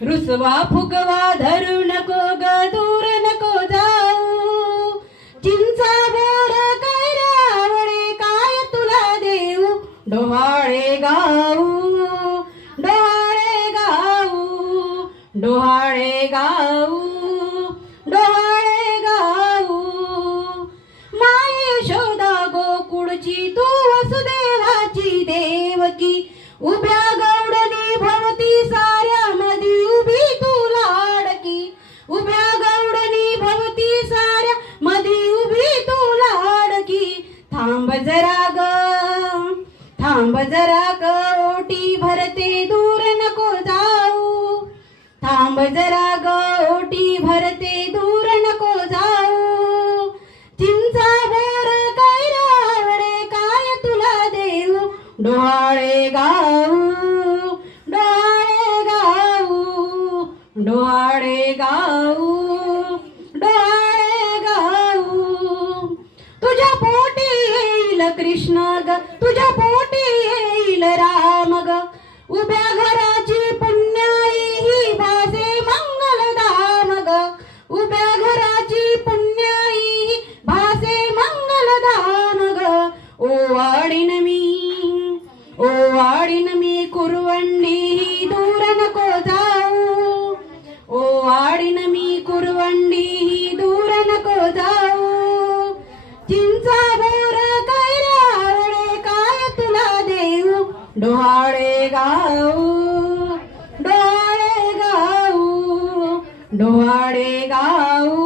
रुसवा फुगवा धरू नको ग दूर नको जाऊ. चिंचा बोर कैरावळे काय तुला देऊ. डोहाळे गाऊ डोहाळे गाऊ डोहाळे गाऊ डोहाळे गाऊ. माय यशोदा गोकुळची तू वसुदेवाची देवकी. उभ्या गौडनी भवती साऱ्या मधी उभी तू लाडकी. उभ्या गौडनी भवती साऱ्या मधी उभी तू लाडकी. थांब जरा ग थांब जरा ग ओटी भरते दूर नको जाऊ. थांब जरा ग ओटी भरते दूर नको जाऊ. चिंचा बोर कैरावळे काय तुला देऊ. डोहाळे गाऊ डोहाळे गाऊ डोहाळे गाऊ डोहाळे गाऊ. तुझ्या पोटी येईल कृष्ण ग तुझ्या पोटी येईल राम ग. उभ्या घराची पुण्याई ही भासे मंगलधाम ग. उभ्या घराची पुण्याई ही भासे मंगलधाम ग. ओवाळीन मी कुरवंडी दूर नको जाऊ. ओवाळीन मी कुरवंडी दूर नको जाऊ. चिंचा बोर कैरावळे काय तुला देऊ. डोहाळे गाऊ डोहाळे गाऊ डोहाळे गाऊ